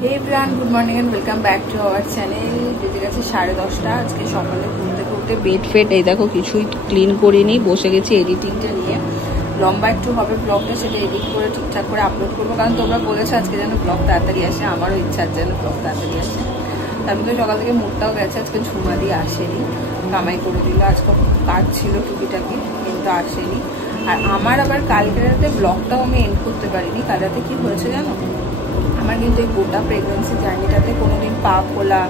Hey everyone, good morning and welcome back to our channel. বেজে গেছে 10:30। আজকে সকালে ঘুম থেকে উঠে বেড ফেড এই দেখো কিছুই ক্লিন করিনি, বসে গেছি এডিটিংটা নিয়ে। লম্বা একটু হবে ব্লগটা, সেটা এডিট করে ঠিকঠাক করে আপলোড করবো, কারণ তোমরা বলেছো আজকে যেন ব্লগ তাড়াতাড়ি আসে। আমারও ইচ্ছা যেন ব্লগ তাড়াতাড়ি আসে। তার মধ্যে সকাল থেকে মুডটাও গেছে, আজকে ঝুমা দিয়ে আসেনি, কামাই করে দিল। আজকে কাজ ছিল টুকিটাকি, কিন্তু আসেনি। আর আমার আবার কালকে রাতে ব্লগটাও আমি এন্ড করতে পারিনি। কাল রাতে কি হয়েছে জানো, আমার কিন্তু এই গোটা প্রেগনেন্সি জার্নিটাতে কোনোদিন পা খোলা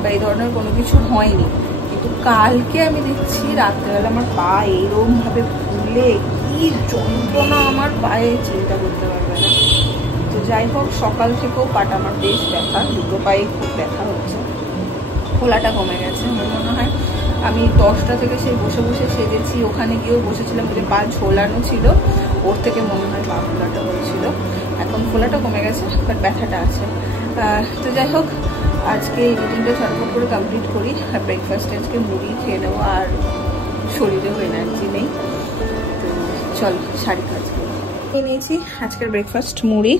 বা এই ধরনের কোনো কিছু হয়নি, কিন্তু কালকে আমি দেখছি রাত্রেবেলা আমার পা এইরকমভাবে ফুলে কি যন্ত্রণা আমার পায়ে চিন্তা করতে পারবে না। তো যাই হোক, সকাল থেকেও পাটা আমার বেশ ব্যথা, দুটো পায়ে খুব ব্যথা হচ্ছে। খোলাটা কমে গেছে। আমার মনে হয় আমি 10টা থেকে সেই বসে বসে সেজেছি, ওখানে গিয়েও বসেছিলাম, যে পা ঝোলানো ছিল ওর থেকে মনে হয় পা খোলাটা হয়েছিল। এখন খোলাটা কমে গেছে, বাট ব্যথাটা আছে। তো যাই হোক, আজকে এই রুটিনটা ঝটপট করে কমপ্লিট করি। আর ব্রেকফাস্টে আজকে মুড়ি খেয়ে নেবো, আর শরীরেও এনার্জি নেই। তো চল শাড়ি কাজ করি। নিয়েছি আজকের ব্রেকফাস্ট মুড়ি।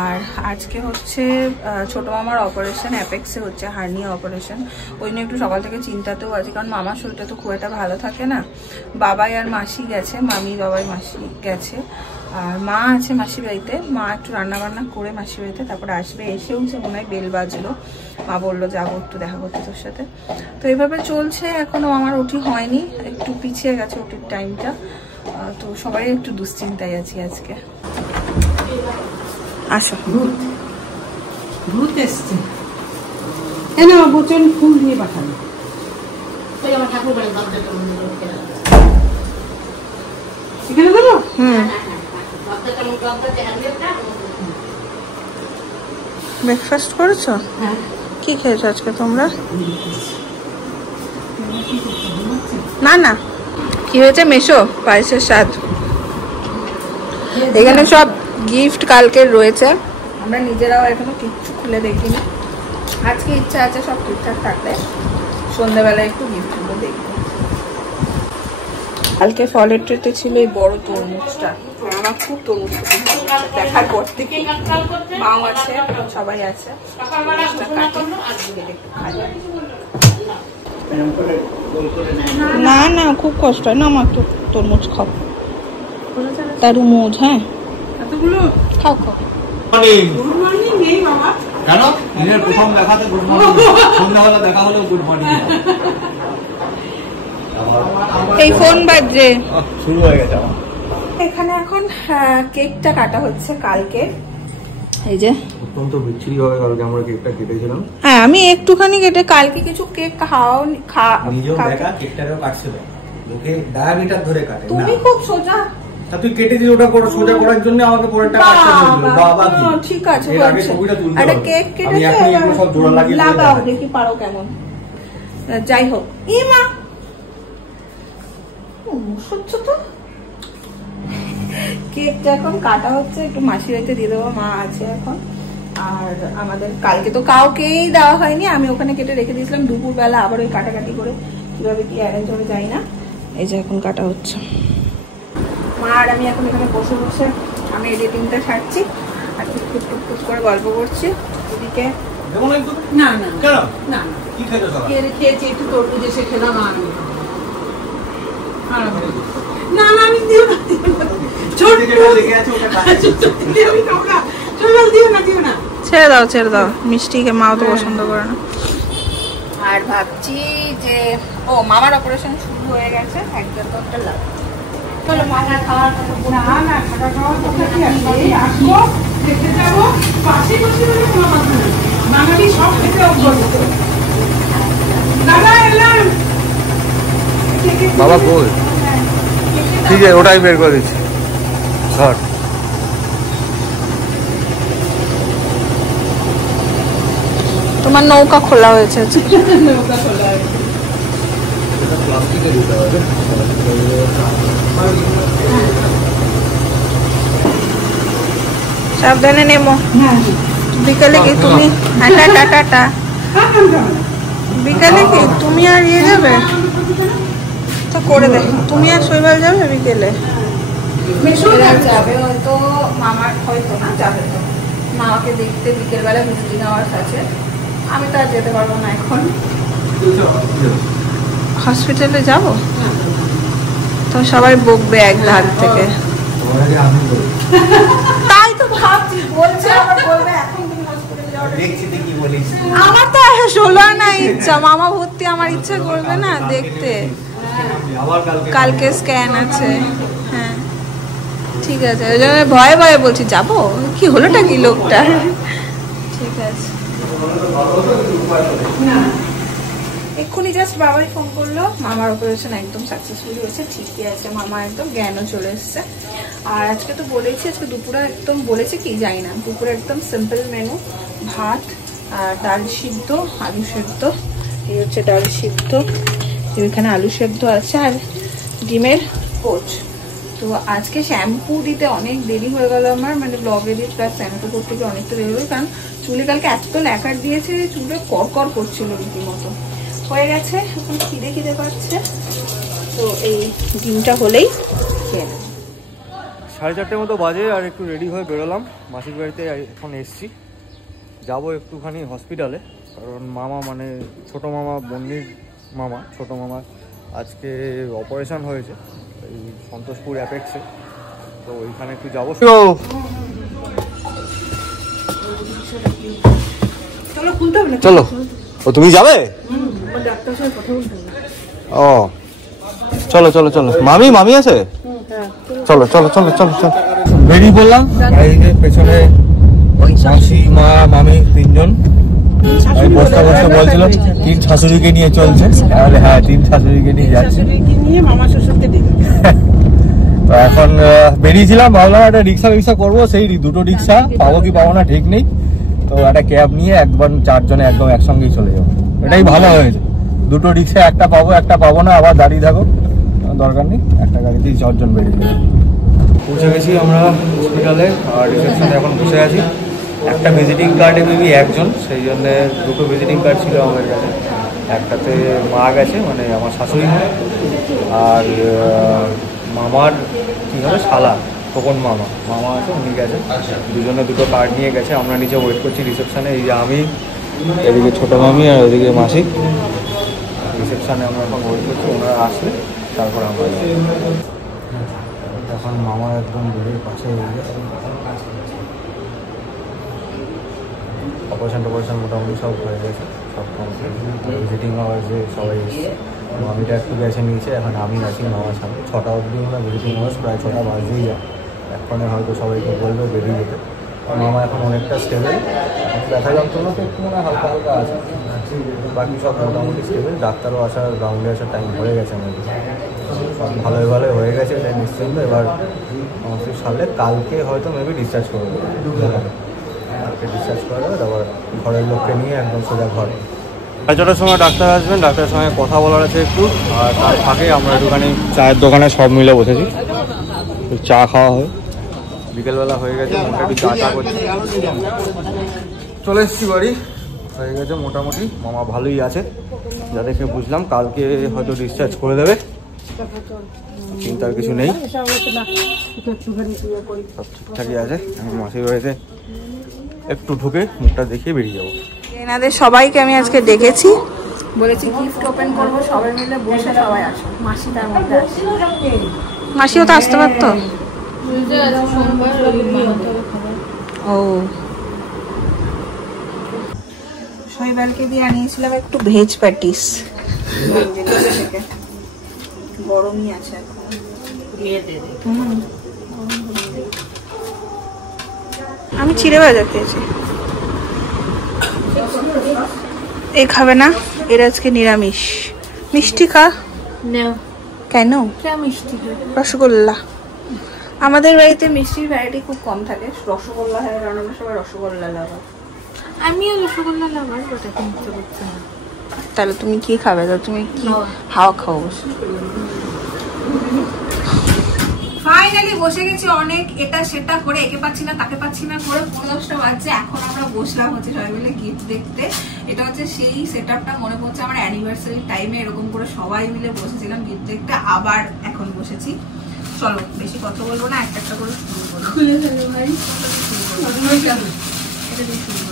আর আজকে হচ্ছে ছোট মামার অপারেশন, অ্যাপেক্সে হচ্ছে হার্নিয়া অপারেশন। ওই নিয়ে একটু সকাল থেকে চিন্তাতেও আছে, কারণ মামার শরীরটা তো খুব একটা ভালো থাকে না। বাবাই আর মাসি গেছে, মামি বাবাই মাসি গেছে, আর মা আছে মাসি বাড়িতে। মা একটু রান্না বান্না করে মাসি বাড়িতে তারপরে আসবে। এসেও যে মনে হয় বেল বাজলো, মা বললো যাবো একটু দেখা করতে তোর সাথে। তো এইভাবে চলছে। এখনো আমার ওটি হয়নি, একটু পিছিয়ে গেছে ওটির টাইমটা। তো সবাই একটু দুশ্চিন্তায় আছি আজকে। আসো, ভূত এসছে। এনে বচন ফুল দিয়ে পাঠানো। এখানে দেবো। ব্রেকফাস্ট করেছো? কি খেয়েছো আজকে তোমরা? না না, কি হয়েছে মেশো পায়েসের স্বাদ। এখানে সব গিফট কালকের রয়েছে, আমরা নিজেরাও এখনো কিচ্ছু খুলে দেখিনি। আজকে ইচ্ছা আছে সব ঠিকঠাক থাকলে সন্ধ্যাবেলায় একটু গিফটগুলো দেখবো। কালকে ফলের ট্রেতে ছিল এই বড় তরমুজটা। আমার খুব তরমুজ দেখার পর থেকে, মাও আছে, সবাই আছে। না না, খুব কষ্ট হয় না আমার তো তরমুজ খাও। তরমুজ, হ্যাঁ খাও খাও। গুড মর্নিং নেই বাবা। কেন? দিনের প্রথম দেখাতে গুড মর্নিং, সন্ধ্যাবেলা দেখা হলো গুড মর্নিং। এই ফোন বাজছে, শুরু হয়ে গেছে আমার। এখানে এখন কেকটা কাটা হচ্ছে কালকে। এই যে অত্যন্ত বিচ্ছিরি ভাবে কালকে আমরা কেকটা কেটেছিলাম। হ্যাঁ, আমি একটুখানি কেটে, কালকে কিছু কেক নিজেও দেখা কেকটারেও কাটছিল, লোকে ডায়ামিটার ধরে কাটে। তুমি খুব সোজা, তা তুই কেটে দিলি, ওটা করে সোজা করার জন্য আমাকে পরেরটা কাটতে হলো। বাবা কি ঠিক আছে, এর আগে ছবিটা তুলতে আরে হবে। কেক আমি কেটে এখন এগুলো সব জোড়া লাগিয়ে লাগাও, দেখি পারো কেমন। যাই হোক, এ মা সহ্য তো। কেকটা এখন কাটা হচ্ছে, একটু মাসির বাড়িতে দিয়ে দেবো, মা আছে এখন। আর আমাদের কালকে তো কাউকেই দেওয়া হয়নি, আমি ওখানে কেটে রেখে দিয়েছিলাম। দুপুরবেলা আবার ওই কাটাকাটি করে কিভাবে কি অ্যারেঞ্জ হবে যাই না। এই যে এখন কাটা হচ্ছে। মা আর আমি এখন এখানে বসে বসে আমি এডিটিংটা ছাড়ছি আর টুকটুক টুকটুক করে গল্প করছি। এদিকে না না কেন? না কি খাইছো সকালে? খেয়েছি একটু তরমুজ এসে খেলাম। না না আমি দিও না, ছেড়ে দাও ছেড়ে দাও, মিষ্টিকে মাও তো পছন্দ করে না। আর ভাবছি যে ও মামার অপারেশন শুরু হয়ে গেছে, একজন তো একটা লাভ। চলো মামা খাওয়ার না না খাওয়া খাওয়ার কথা কি আছে, আসবো দেখতে যাবো, পাশে বসে বলে কোনো কথা নেই। বাঙালি সব খেতে অভ্যস্ত। দাদা এলাম। বাবা বল, ঠিক আছে ওটাই বের করে দিচ্ছি। ধর তোমার নৌকা খোলা হয়েছে। নৌকা খোলা হয়েছে। প্লাস্টিকে দিতে হবে। সাবধানে নেমো। বিকালে কি তুমি টাটা বিকালে কি তুমি আর ইয়ে যাবে তো করে দে, তুমি আর শৈবাল যাবে বিকেলে? যাবে হয়তো, মামার হয়তো না যাবে তো। মামাকে দেখতে বিকেলবেলা ভিজিটিং আওয়ার্স আছে। আমি তো আর যেতে পারবো না এখন। হসপিটালে যাব তো সবাই বকবে এক ধার থেকে। তাই তো ভাবছি, বলছে আবার বলবে এখন তুমি হসপিটালে যাও। আমার তো হলো না ইচ্ছা, মামা ভর্তি আমার ইচ্ছা করবে না দেখতে। কালকে স্ক্যান আছে। হ্যাঁ ঠিক আছে, ওই জন্য ভয়ে ভয়ে বলছি যাবো, কি হলোটা কি লোকটা। ঠিক আছে, এক্ষুনি জাস্ট বাবাই ফোন করলো, মামার অপারেশন একদম সাকসেসফুল হয়েছে, ঠিকই আছে, মামা একদম জ্ঞানও চলে এসছে। আর আজকে তো বলেছি, আজকে দুপুরে একদম বলেছে কি জানি না, দুপুরে একদম সিম্পল মেনু, ভাত আর ডাল সিদ্ধ, আলু সেদ্ধ। এই হচ্ছে ডাল সিদ্ধ, এখানে আলু সেদ্ধ আছে আর ডিমের পোচ। তো আজকে শ্যাম্পু দিতে অনেক দেরি হয়ে গেল আমার, মানে ব্লগ এডিট প্লাস শ্যাম্পু করতে গিয়ে অনেকটা দেরি হলো, কারণ চুলে কালকে এত ল্যাকার দিয়েছে চুলে কড়কড় করছিল রীতিমতো। হয়ে গেছে, এখন খিদে পাচ্ছে, তো এই ডিমটা হলেই খেয়ে নেব। 4:30 মতো বাজে, আর একটু রেডি হয়ে বেরোলাম। মাসির বাড়িতে এখন এসছি, যাবো একটুখানি হসপিটালে, কারণ মামা মানে ছোটো মামা, বন্নির মামা, ছোটো মামা আজকে অপারেশন হয়েছে এই সন্তোষপুর অ্যাপেক্সে, তো ওইখানে একটু যাবো। চলো, ও তুমি যাবে? ও চলো চলো চলো, মামি আছে, চলো চলো চলো চলো চলো, বেরিয়ে পড়লাম। এই যে পেছনে মাসি, মা, মামি তিনজন বসতে বসতে বলছিল 3 শাশুড়িকে নিয়ে চলছে, তাহলে হ্যাঁ 3 শাশুড়িকে নিয়ে যাচ্ছে। তো এখন বেরিয়েছিলাম, ভাবলাম একটা রিক্সা করবো, সেই 2টো রিক্সা পাবো কি পাবো না ঠিক নেই, তো একটা ক্যাব নিয়ে একবার 4 জনে একদম একসঙ্গেই চলে যাবো, এটাই ভালো হয়েছে। 2টো রিক্সা, একটা পাবো একটা পাবো না, আবার দাঁড়িয়ে থাকো, দরকার নেই, একটা গাড়িতেই 4 জন বেরিয়ে যাবো। পৌঁছে গেছি আমরা হসপিটালে, আর রিসেপশনে এখন বসে আছি। একটা ভিজিটিং কার্ডে মেবি একজন, সেই জন্য 2টো ভিজিটিং কার্ড ছিল আমার কাছে। একটাতে মা গেছে, মানে আমার শাশুড়ি মা, আর মামার কী হবে শালা, তখন মামা আছে, উনি গেছে, দুজনে 2টো কার্ড নিয়ে গেছে। আমরা নিচে ওয়েট করছি রিসেপশানে, এই যে আমি, এদিকে ছোটো মামি আর এদিকে মাসি, রিসেপশানে আমরা এখন ওয়েট করছি, ওনারা আসলে তারপর আমরা এখন মামা একদম বেডের পাশে হয়ে গেছে। অপারেশন মোটামুটি সব হয়ে গেছে, সব কমপ্লিট। ভিজিটিং আওয়ার্সে সবাই এসেছে, মামিটা একটু গেছে নিচে, এখন আমি আছি মামার সামনে। 6টা অবধি আমরা ভিজিটিং আওয়ার্স, প্রায় 6টা বাজতেই যায়। এখনে হয়তো সবাইকে বলবে বেরিয়ে যেতে। মামা এখন অনেকটা স্টেবল, ব্যথা যন্ত্রণা তো একটু মনে হালকা আছে, বাকি সব মোটামুটি স্টেবল। ডাক্তারও আসার, রাউন্ডে আসার টাইম হয়ে গেছে আমাদের, সব ভালোই হয়ে গেছে, এটাই নিশ্চিন্ত। এবার আমাদের সামনে কালকে হয়তো মেবি ডিসচার্জ করে দেবে, কালকে ডিসচার্জ করে দেবে, তারপর ঘরের লোককে নিয়ে একদম সোজা ঘরে। 4টার সময় ডাক্তার আসবেন, ডাক্তারের সঙ্গে কথা বলার আছে একটু, আর তার ফাঁকে আমরা একটুখানি চায়ের দোকানে সব মিলে বসেছি, চা খাওয়া হয়। বিকেলবেলা হয়ে গেছে, মোটামুটি চা করছি। চলে এসেছি বাড়ি, হয়ে গেছে মোটামুটি। মামা ভালোই আছে, যা দেখে বুঝলাম, কালকে হয়তো ডিসচার্জ করে দেবে, চিন্তার কিছু নেই, সব ঠিকঠাকই আছে। এখন মাসির বাড়িতে একটু ঢুকে মুখটা দেখিয়ে বেরিয়ে যাবো। এনাদের সবাইকে আমি আজকে ডেকেছি, বলেছি গিফট ওপেন করবো, সবাই মিলে বসে সবাই আসো। মাসি তার মধ্যে আসে, মাসিও তো আসতে পারতো। ও শৈবালকে দিয়ে আনিয়েছিলাম একটু ভেজ প্যাটিস, গরমই আছে এখন। আমি চিড়ে ভাজা খেয়েছি, এ খাবে না, এর আজকে নিরামিষ। মিষ্টি খা। কেন? রসগোল্লা। আমাদের বাড়িতে মিষ্টির ভ্যারাইটি খুব কম থাকে, রসগোল্লা হয়, কারণ আমরা সবাই রসগোল্লা লাগাই। আমিও রসগোল্লা লাগাই, ওটা কিনতে পারছি না। তাহলে তুমি কি খাবে? তো তুমি কি হাওয়া খাও? ফাইনালি বসে গেছি, অনেক এটা সেটা করে, একে পাচ্ছি না তাকে পাচ্ছি না করে 10টা বাজছে। এখন আমরা বসলাম হচ্ছে সবাই মিলে গিফট দেখতে। এটা হচ্ছে সেই সেটআপটা মনে পড়ছে আমার অ্যানিভার্সারি টাইমে, এরকম করে সবাই মিলে বসেছিলাম গিফট দেখতে। আবার এখন বসেছি, চলো বেশি কথা বলবো না, একটা একটা করে শুরু করবো। খুলে ফেলো ভাই।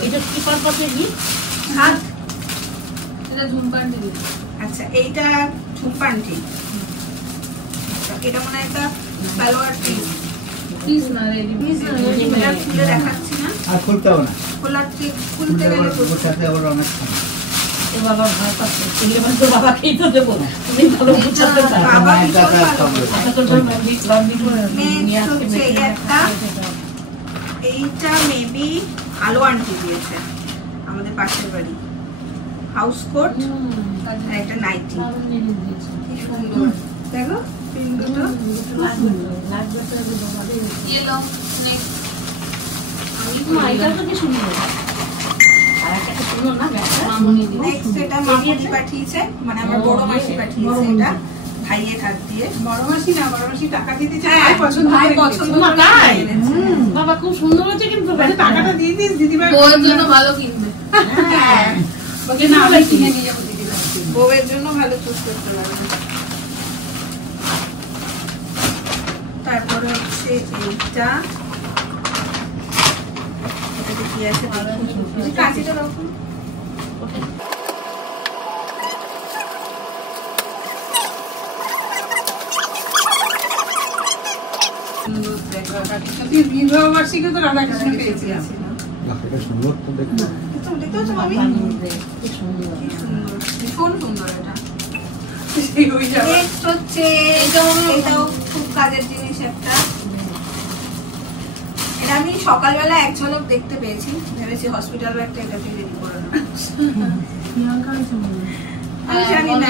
এটা কি পারপাসে কি হাত এটা ঝুমপান্ডি। আচ্ছা এইটা ঝুমপান্ডি। এটা মনে হয় একটা সালোয়ার পিস। পিস না রেডি পিস না রেডি এটা খুলে দেখাচ্ছি না, আর খুলতে হবে না, খুলতে গেলে সাথে আবার অনেক এ বাবা ভয় পাচ্ছে এই মানে তো বাবাকেই তো দেবো তুমি ভালো বুঝাতে পারো বাবা ভীষণ ভালো বোঝে। আচ্ছা তো লম্বি নিয়ে আসতে হচ্ছে এই একটা, এইটা মেবি আলো আন্টি দিয়েছে আমাদের পাশের বাড়ি। হাউস কোট আর একটা নাইটি, কি সুন্দর দেখো প্রিন্ট দুটো। ইয়েলো নেক্সট এটা তো কি সুন্দর আর একটা সুন্দর না ব্যাগটা মামুনি দি। নেক্সট এটা মামুনি পাঠিয়েছে, মানে আমার বড় মাসি পাঠিয়েছে। এটা ভাইয়ের হাত দিয়ে। বড় মাসি না, বড় মাসি টাকা দিতে চায় হ্যাঁ, পছন্দ ভাই করে পছন্দ দিয়েছে। করে তাই? এনেছে। বাবা খুব সুন্দর হচ্ছে কিন্তু টাকাটা দিয়ে দিস দিদিভাই বউয়ের জন্য ভালো কিনবে। হ্যাঁ, বলছে না আমি কিনে নিয়ে যাবো দিদিভাই। বউয়ের জন্য ভালো চুজ করতে পারবে। তারপরে হচ্ছে এইটা, এটাতে কি আছে দেখি। কাঁচিটা রাখুন। সুন্দর দেখো। তুই বিবাহ বার্ষিকে তো রাধাকৃষ্ণ পেয়েছিলাম। এটা সুন্দর তো দেখতে। তুমি দেখতে পাচ্ছ মামি? খুব সুন্দর কি সুন্দর, ভীষণ সুন্দর এটা। সেই ওই যাওয়া নেক্সট হচ্ছে এটাও খুব কাজের জিনিস একটা। এটা আমি সকালবেলা এক ঝলক দেখতে পেয়েছি, ভেবেছি হসপিটাল ব্যাগটা এটা দিয়ে রেডি করে নেব। আমি জানি না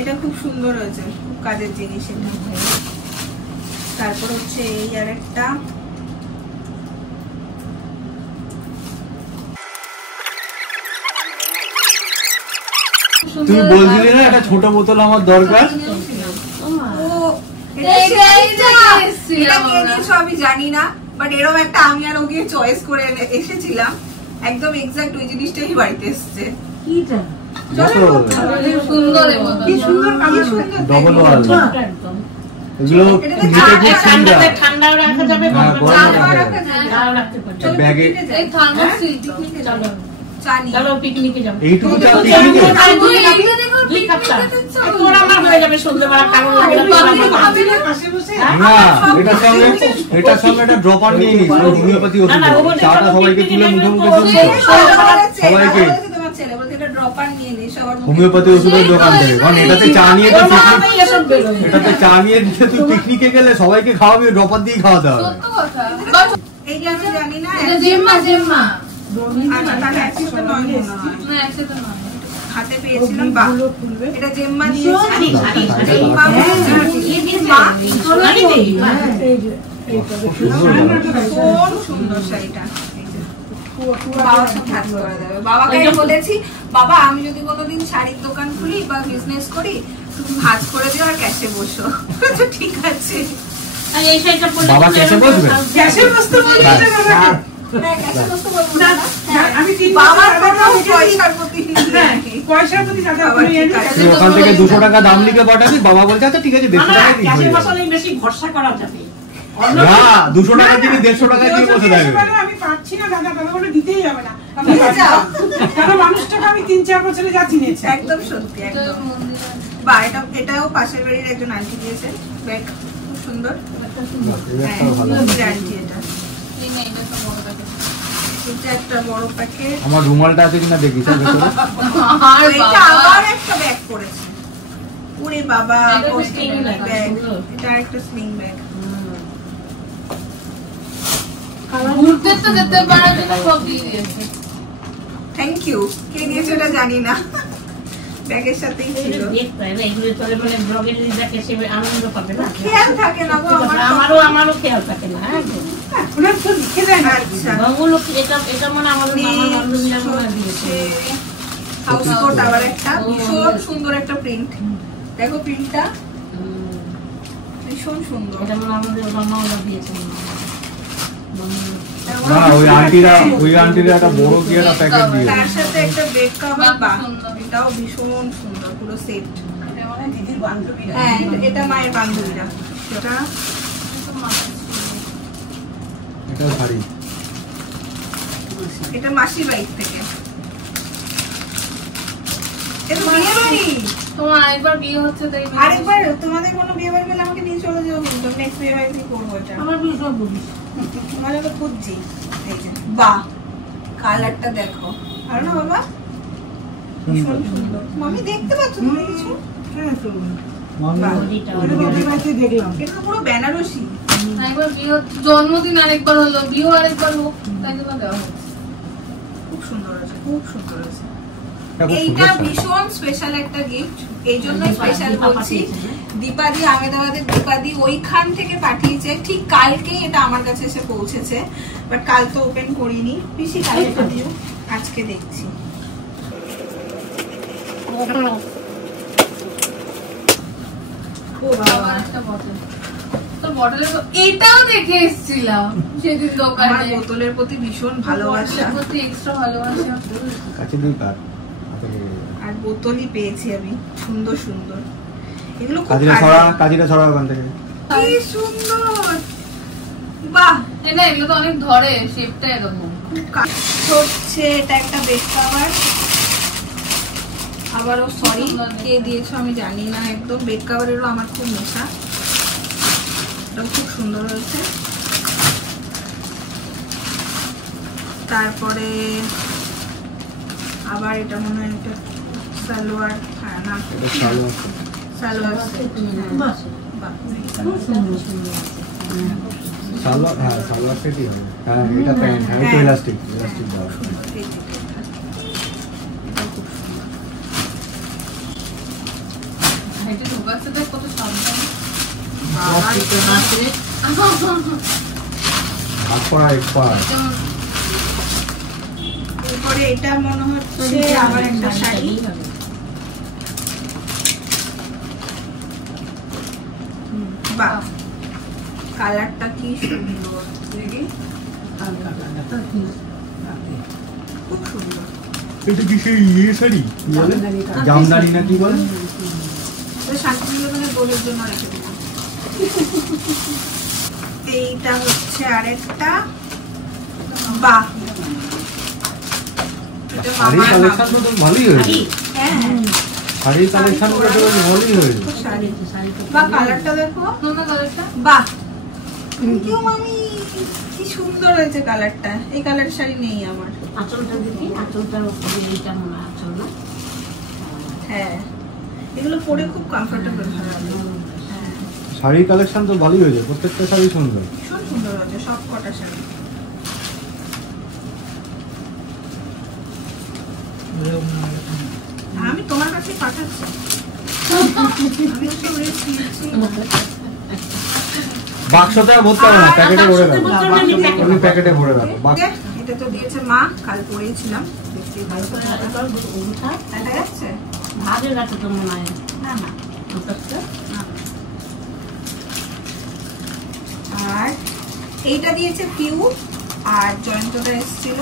এটা খুব সুন্দর হয়েছে, খুব কাজের জিনিস এটা। তারপর হচ্ছে এই আর একটা, তুই বলছিলি না একটা ছোট বোতল আমার দরকার। আমি জানি না, বাট এরকম একটা আমি আর ওকে চয়েস করে এসেছিলাম, একদম এক্সাক্ট ওই জিনিসটাই বাড়িতে এসছে। কিটা সুন্দর এবং কি সুন্দর কালার ডবল ওয়াল একদম এগুলো নিতে খুব সুন্দর। ঠান্ডাও রাখা যাবে হ্যাঁ, গরম গরম রাখা রাখা যাবে তাও রাখতে পারবে চলো ব্যাগে পিকনিকে যাই। এই থার্মোসিল চলো জানি চলো পিকনিকে যাবো এইটুকু চা দুই পিকনিকে দুই কাপ চা তোর আমার হয়ে যাবে সন্ধ্যেবেলা কারণ লাগে না পাশে বসে না এটার সঙ্গে একটা ড্রপার নিয়ে নিস হোমিওপ্যাথি ওষুধ না, ও বলে চাটা সবাইকে তুলে মুখে মুখে দিবি সবাইকে হোমিওপ্যাথি ওষুধের দোকান থেকে, কারণ এটাতে চা নিয়ে তো পিকনিক, এসব বেরোয় এটাতে চা নিয়ে দিলে তুই পিকনিকে গেলে সবাইকে খাওয়াবি, ড্রপার দিয়ে খাওয়াতে হবে। সত্য কথা। এই যে আমি জানি না এটা জেম্মা জেম্মা আচ্ছা, তাহলে একসাথে নয় মনে হয়। না একসাথে না হাতে পেয়েছিলাম বা এটা জেম্মা দিয়েছে। জানি, জানি, জানি। মা বলেছে, মা জানি নেই। ভীষণ সুন্দর শাড়িটা। বাবার সাথে হাত করে দেবে। বাবাকে আমি বলেছি, বাবা আমি যদি কোনোদিন শাড়ির দোকান খুলি বা বিজনেস করি তুমি ভাঁজ করে দিও আর ক্যাশে বসো। তো ঠিক আছে। আর এই শাড়িটা পরলে বাবা ক্যাশে বসবে? ক্যাশে বসতে বলছে হ্যাঁ, ক্যাশে বসতে বলবো না। হ্যাঁ, আমি তিন বাবার কোনো পয়সার প্রতি পয়সার প্রতি দাদা বাবা ঠিক আছে। তুই ওখান থেকে 200 টাকা দাম লিখে পাঠাবি, বাবা বলছে আচ্ছা ঠিক আছে 150 টাকা দিই ক্যাশে হয়ে যাবে। বসালে বেশি ভরসা করা যাবে না 200 টাকা দিবি 150 টাকা দিয়ে বসে থাকবে। আমি পাচ্ছি না দাদা দাদা বলে দিতেই হবে না আমি দিয়ে যাও। কারণ মানুষটাকে আমি 3-4 বছরে যা চিনেছি একদম সত্যি একদম। মন্দির বা এটাও পাশের বাড়ির একজন আন্টি দিয়েছে, ব্যাগ খুব সুন্দর। হ্যাঁ, মন্দির আন্টি এটা। এই না এটা তো বড় থাকে। এটা একটা বড় প্যাকেট। আমার রুমালটা আছে কিনা দেখিস আর ভেতরে। আর এটা বাবা আবার একটা ব্যাগ করেছে। ওরে বাবা, এটা তো কত sling ব্যাগ। bag, সুন্দর। এটা একটা স্লিং ব্যাগ। ঘুরতে তো যেতে পারার জন্য সব দিয়ে দিয়েছে। Thank you. কে দিয়েছে ওটা জানি না, ব্যাগের সাথেই ছিল। এগুলো চলে মানে ব্লগের দেখে সে আনন্দ পাবে না খেয়াল থাকে না গো আমার তো। আমারও খেয়াল থাকে না হ্যাঁ ওনার তো লিখে দেয় না আচ্ছা। ওগুলো এটা মানে আমাদের মামা বান্ধবীরা মনে হয় দিয়েছে হাউস কোট আবার একটা ভীষণ সুন্দর একটা প্রিন্ট। দেখো প্রিন্টটা ভীষণ সুন্দর। এটা মানে আমাদের মামা দিয়েছে না ওই আন্টিরা একটা বড় কি একটা প্যাকেট দিয়েছে। তার সাথে একটা বেড কভার বা সুন্দর। এটাও ভীষণ সুন্দর পুরো সেট। এটা মানে দিদির বান্ধবীরা হ্যাঁ এটা মায়ের বান্ধবীরা। এটা এটা শাড়ি এটা মাসির বাড়ি থেকে। এটা বিয়ে বাড়ি। তোমার আরেকবার বিয়ে হচ্ছে তাই আরেকবার তোমাদের কোনো বিয়ে বাড়ি গেলে আমাকে নিয়ে চলে যাও, কিন্তু নেক্সট বিয়ে বাড়িতে করবো এটা। আমার বিয়ে সব বলিস মানে তো খুঁজছি। এই যে বাহ, কালারটা দেখো। আর না বাবা, ভীষণ সুন্দর। মামি দেখতে পাচ্ছ তুমি কিছু? দেখলাম এটা তো পুরো বেনারসি। একবার বিয়ে হচ্ছে, জন্মদিন আরেকবার হলো, বিয়ে আরেকবার হোক, তাই জন্য দেওয়া হচ্ছে। খুব সুন্দর আছে, খুব সুন্দর আছে। এইটা ভীষণ স্পেশাল একটা গিফট, এই জন্যই স্পেশাল বলছি। দীপাদি, আহমেদাবাদের দীপাদি ওইখান থেকে পাঠিয়েছে, ঠিক কালকেই এটা আমার কাছে এসে পৌঁছেছে, বাট কাল তো ওপেন করিনি। পিসি কালকে পাঠিয়েও, আজকে দেখছি। আবার একটা বটল, তোর বটলের এটাও দেখে এসেছিলাম সেদিন আমার দোকানে। বোতলের প্রতি ভীষণ ভালোবাসা, বটলের প্রতি এক্সট্রা ভালোবাসা। কাছে দিই কার আর বোতলই পেয়েছি আমি সুন্দর সুন্দর। এগুলো খুব কাজিরা ছড়া ওখান থেকে। কি সুন্দর, বাহ। না এগুলো তো অনেক ধরে, শেপটা এরকম। হচ্ছে এটা একটা বেড কভার, আবারও সরি কে দিয়েছো আমি জানি না, একদম বেড কভারেরও আমার খুব নেশা। এটাও খুব সুন্দর হয়েছে। তারপরে আবার এটা মনে হয় একটা সালোয়ার, হ্যাঁ না সালোয়ার সেট। বাহ, সালোয়ার সেটই হবে। হ্যাঁ এটা প্যান্ট, হ্যাঁ এটা ইলাস্টিক দেওয়া। এটা ঢোকাচ্ছে দেখ কত সাবধান। এরপরে এটা মনে হচ্ছে আবার একটা শাড়ি। বাহ, কালারটা কি সুন্দর, খুব সুন্দর। এটা কি সেই ইয়ে শাড়ি বলে, জামদানি না কি বলে? শান্তিনিকেতনের দোলের জন্য রেখে দিলাম। এইটা হচ্ছে আরেকটা, বাহ, এটা শাড়ির কালেকশন তো ভালোই হয়েছে। হ্যাঁ শাড়ির কালেকশন তো ভালোই হয়েছে। শাড়ি, বাহ, কালারটা দেখো, নোনা কালারটা বাহ, কেউ মামি কি সুন্দর হয়েছে কালারটা। এই কালার শাড়ি নেই আমার। আঁচলটা দিদি, আঁচলটার উপরে দিটা মনে হয় আঁচল না? হ্যাঁ, এগুলো পরে খুব কমফোর্টেবল হয়। হ্যাঁ, শাড়ির কালেকশন তো ভালোই হয়েছে, প্রত্যেকটা শাড়ি সুন্দর। ভীষণ সুন্দর হয়েছে সব কটা শাড়ি। আমি তোমার কাছে পাঠাচ্ছি। আমি তো রেখেছি। বাক্সটা ভরতে হবে না, প্যাকেটে ভরে রাখো। আমি প্যাকেটে ভরে রাখো। এটা তো দিয়েছে মা, কাল পরেছিলাম, দেখতেই পাচ্ছ। দেখা যাচ্ছে? ভাগের কাছে তো মনে হয় না না। ওটা আর এইটা দিয়েছে পিউ, আর জয়ন্তটা এসেছিল।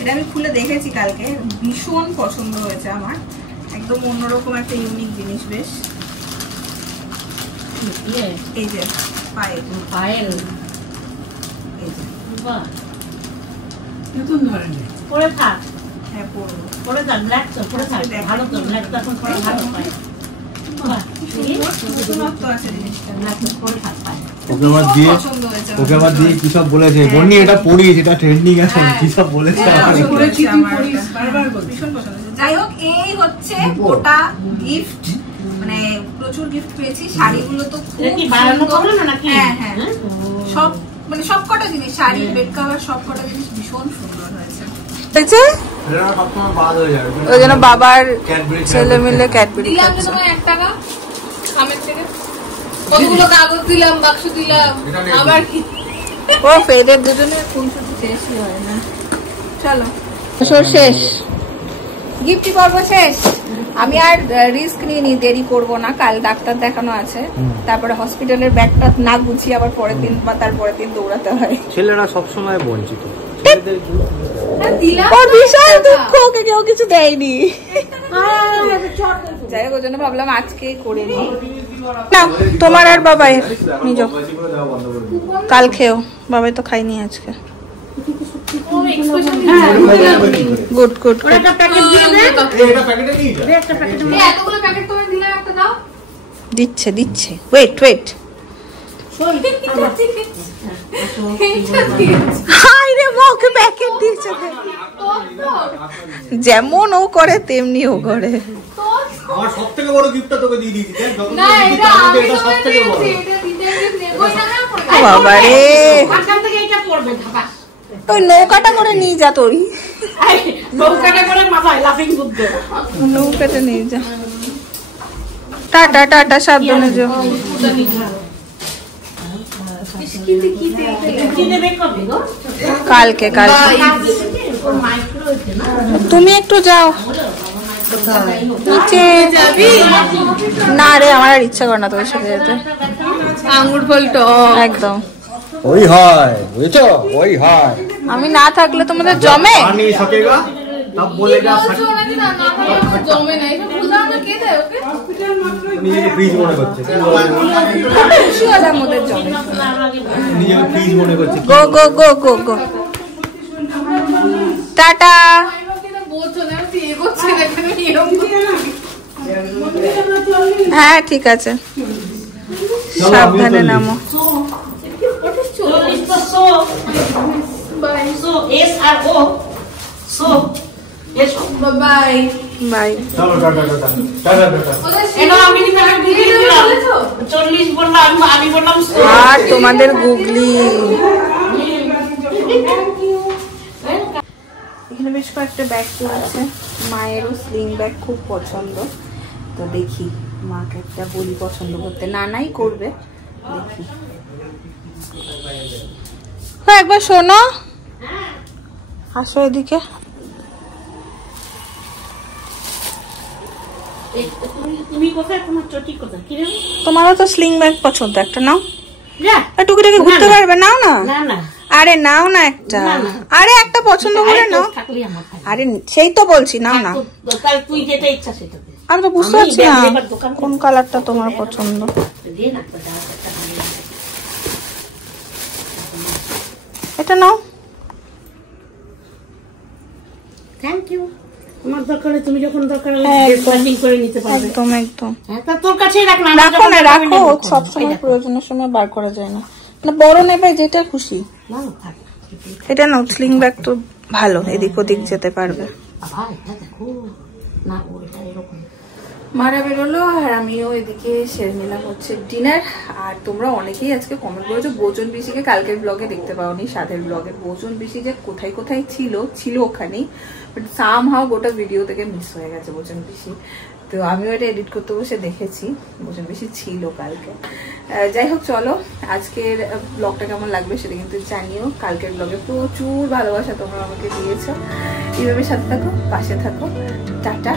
এটা আমি খুলে দেখেছি কালকে, ভীষণ পছন্দ হয়েছে আমার। একদম অন্যরকম একটা ইউনিক জিনিস, বেশ। এই যে পায়েল, পায়েল, এই যে বাহ, নতুন ধরনের পরে থাক, হ্যাঁ পরবো। পরে থাক, ব্ল্যাক তো পরে থাক, ভালো তো ব্ল্যাক তো এখন পরে ভালো পায়। বাহ, নতুনত্ব আছে জিনিসটা। ব্ল্যাক তো পরে থাক পায়। ওকে আবার দিয়ে, পছন্দ হয়েছে আমার। ওকে আবার দিয়ে কি সব বলেছে, বন্নি এটা পড়িস, এটা ট্রেন্ডিং এখন, হ্যাঁ। কি সব বলেছে হ্যাঁ, আমাকে। পছন্দ হয়েছে তুই আমার পরিস, এটা। বারবার বলছিস। ভীষণ পছন্দ হয়েছে। যাই হোক, এই হচ্ছে গোটা গিফট, মানে প্রচুর গিফট পেয়েছি। শাড়িগুলো তো খুব এটা কি বানানো সুন্দর। করলো না নাকি? হ্যাঁ হ্যাঁ, হ্যাঁ? সব মানে সব কটা জিনিস, শাড়ি, বেড কভার, সব কটা জিনিস ভীষণ সুন্দর হয়েছে। এটা সবসময় বাদ হয়ে যাবে। ওই জন্য বাবার ক্যাডবেরি ছেলে মিলে ক্যাডবেরি দিলাম যে খাচ্ছে। তোমায় 1 টাকা আমের থেকে, কতগুলো কাগজ দিলাম, বাক্স দিলাম, আবার কি ও ফেদের দুজনে খুনসুটি শেষই হয় না। চলো শেষ, গিফটি পর্ব শেষ। আমি আর রিস্ক নিইনি, দেরি করব না, কাল ডাক্তার দেখানো আছে। তারপরে হসপিটালের ব্যাগটা না গুছিয়ে আবার পরের দিন বা তার পরের দিন দৌড়াতে হয়। ছেলেরা সবসময় বঞ্চিত। দিলাম। ওর বিশাল দুঃখ, ওকে কেউ কিছু দেয়নি। যাই হোক, ওই জন্য ভাবলাম আজকে করে নিই। না, তোমার আর বাবাই নিজ কাল খেও, বাবাই তো খাইনি আজকে। ও কোনো এক্সপ্রেশন গুড গুড একটা প্যাকেট দিয়ে দে। এটা প্যাকেটে নিয়ে যা। দে একটা প্যাকেট। এতগুলো প্যাকেট তুমি দিলে একটা দাও। দিচ্ছে দিচ্ছে ওয়েট ওয়েট হাই রে ওকে প্যাকেট দিয়েছে যেমন ও করে তেমনি ও করে আমার সবথেকে বড় গিফটটা তোকে দিয়ে দিয়েছি দেখ যত না এটা আমি এটা তোমাকে সবথেকে বড় দিয়েছি, এটা দিতে গিয়ে নেবই না না পড়ে ও বাবা রে এখান থেকে এটা পড়বে ধাপা। ওই নৌকাটা করে নিয়ে যা তুই নৌকাটা করে মাথায় লাফিং বুদ্ধ। নৌকাটা নিয়ে যা টাটা টাটা সাবধানে যাও কি দেবে কবে গো? কালকে কালকে ওর মাইক্রো হচ্ছে না। তুমি একটু যাও নিচে না রে আমার আর ইচ্ছা করে না তোর সাথে যেতে আঙ্গুর ফলটা একদম ওই হয় বুঝছো, ওই হয়। আমি না থাকলে তোমাদের জমে আর नहीं सकेगा तब बोलेगा জমে না এটা বুঝানো কে দেয় ওকে নিজেকে ফ্রিজ মনে করছে খুশিওয়ালার মধ্যে জমে নিজেকে ফ্রিজ মনে করছে গো গো গো গো গো টাটা বলছো না তুই এগোচ্ছে না এখানে এরকম হ্যাঁ ঠিক আছে সাবধানে নামো বাই বাই चलो टाटा टाटा टाटा टाटा এটা আমি প্যাকেট দিয়ে দিলাম 40 বললাম, আমি বললাম 100। আর তোমাদের গুগলি এখানে বেশ কয়েকটা ব্যাগ আছে মায়েরও স্লিং ব্যাগ খুব পছন্দ তো দেখি মাকে একটা বলি পছন্দ করতে নানাই করবে দেখি একবার শোনো আসো এদিকে তুমি কোথায়, তোমার চটি কোথায়? কি রে? তোমারও তো স্লিং ব্যাগ পছন্দ একটা নাও যা। টুকিটাকি ঘুরতে পারবে নাও না না না আরে নাও না একটা আরে একটা পছন্দ করে নাও থাকলে আমার থাকবে। আরে সেই তো বলছি নাও না তাহলে তুই যেটা ইচ্ছা সেটা দে। আমি তো বুঝতে আমি পারছি না ব্যাগ নেবার দোকান কোন কালারটা তোমার পছন্দ দে না তো, দাও একটা ভালো লাগে। এটা নাও থ্যাংক ইউ। তোমার দরকারে তুমি যখন দরকার হ্যাঁ, একদম। প্যাকিং করে নিতে পারবে। একদম একদম হ্যাঁ, তা তোর কাছেই রাখলাম। রাখো না রাখো সবসময় প্রয়োজনের সময় বার করা যায় না না বড় নেবে যেটা খুশি না না, থাক। এটা নাও স্লিং ব্যাগ তো ভালো এদিক ওদিক যেতে পারবে বাবা, এটা দেখো না, ওটা এরকম। মারা বেরোলো আর আমিও এদিকে সেরে নিলাম হচ্ছে ডিনার আর তোমরা অনেকেই আজকে কমেন্ট করেছো বোজন পিসিকে কালকের ব্লগে দেখতে পাওনি সাধের ব্লগে বোজন পিসি যে কোথায় কোথায় ছিল ওখানেই বাট সামহাও গোটা ভিডিও থেকে মিস হয়ে গেছে বোজন পিসি তো আমিও এটা এডিট করতে বসে দেখেছি বোজন পিসি ছিল কালকে যাই হোক চলো আজকের ব্লগটা কেমন লাগবে সেটা কিন্তু জানিও কালকের ব্লগে প্রচুর ভালোবাসা তোমরা আমাকে দিয়েছো এইভাবে সাথে থাকো পাশে থাকো টাটা